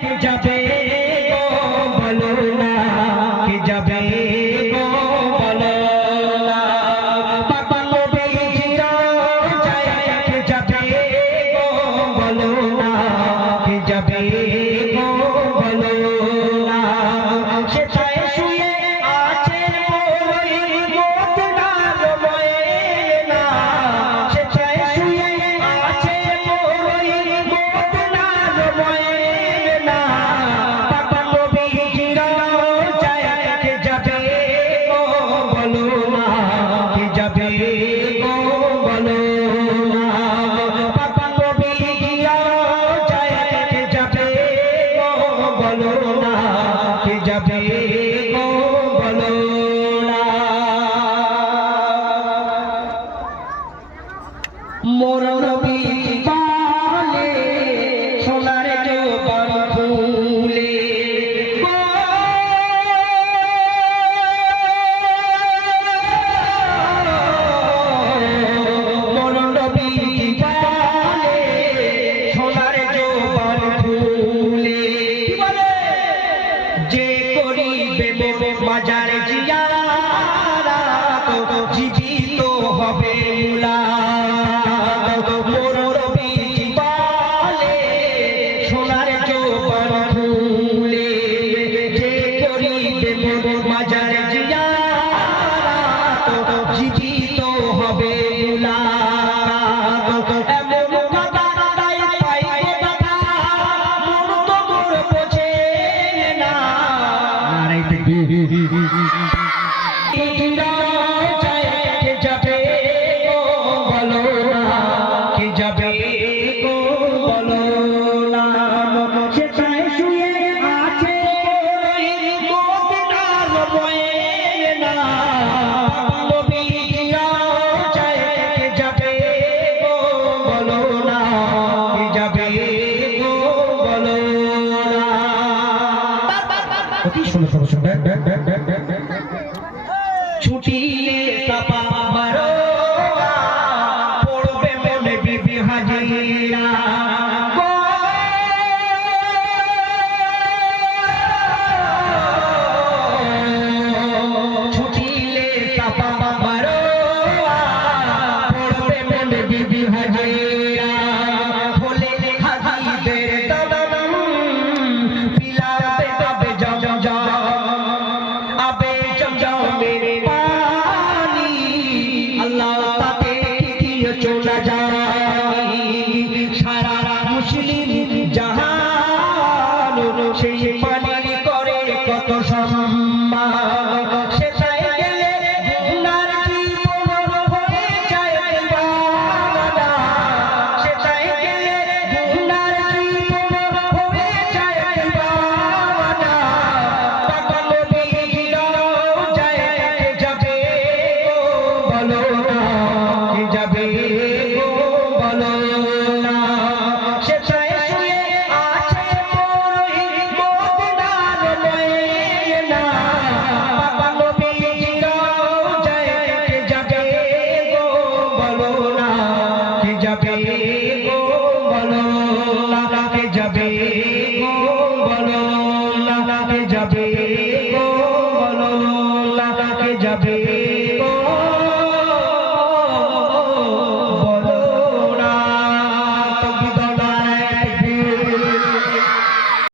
কে যাবে গো বলো না, কে যাবে গো বলো না, পাপা নবী যায় কে যাবে গো বলো না, কে যাবে গো বলো না, সেটাই শুয়ে আছে বড়ই মদিনার ময়না, সেটাই শুয়ে আছে বড়ই মদিনার ময়না, পাপা নবী যায় কে যাবে গো বলো না, কে যাবে গো বলো না, পাপা নবী যায় কে যাবে গো বলো না, কে যাবে গো বলো না। মোর নবী পালে সোনার জোবান ফুলে মোর নবী পালে সোনার জোবান ফুলে যে করিবে মাজার জিয়ারাত জীবিত হবে মুলাকাত, মোর নবী বলে সোনার জোবান ফুলে যে করিবে মাজার জিয়ারাত জীবিত হবে মুলাকাত, এমন কথা তাই পাই গো দাদা মোর তো মোর বোঝে না, নারাই তাকবীর। কে যাবে গো বলো না, কে যাবে গো বলো না, সেটাই শুয়ে আছে মদিনার ময়না, নবী যায় কে যাবে গো বলো না, কে যাবে গো বলো না। অতি সুন্দর শুনবে ছুটিলে সাপা মারো পড়বে মনে বিবি হাজিরা ছুটিলে সাপা মারো পড়বে মনে বিবি হাজিরা বলে হাজিদের দাদম পিলাতে তবে জম আবে জম মেরে পানি আল্লাহ তাতে দিয়ে চলে যায় সারা মুসলিম জাহান সেই পানির করে কত সম্মান, সেটাই গেলে গুনার জীবন হয়ে যায় বাবা, সেটাই গেলে গুনার জীবন হয়ে যায় বাবা, পাপা নবী যায় কে যাবে গো বলো না, কে যাবে গো বলো না, সেটাই শুয়ে আছে বড়ই মদিনার ময়না, পাপা নবী যায় কে যাবে গো বলো না, কে যাবে গো বলো না, কে যাবে গো বলো না, কে যাবে গো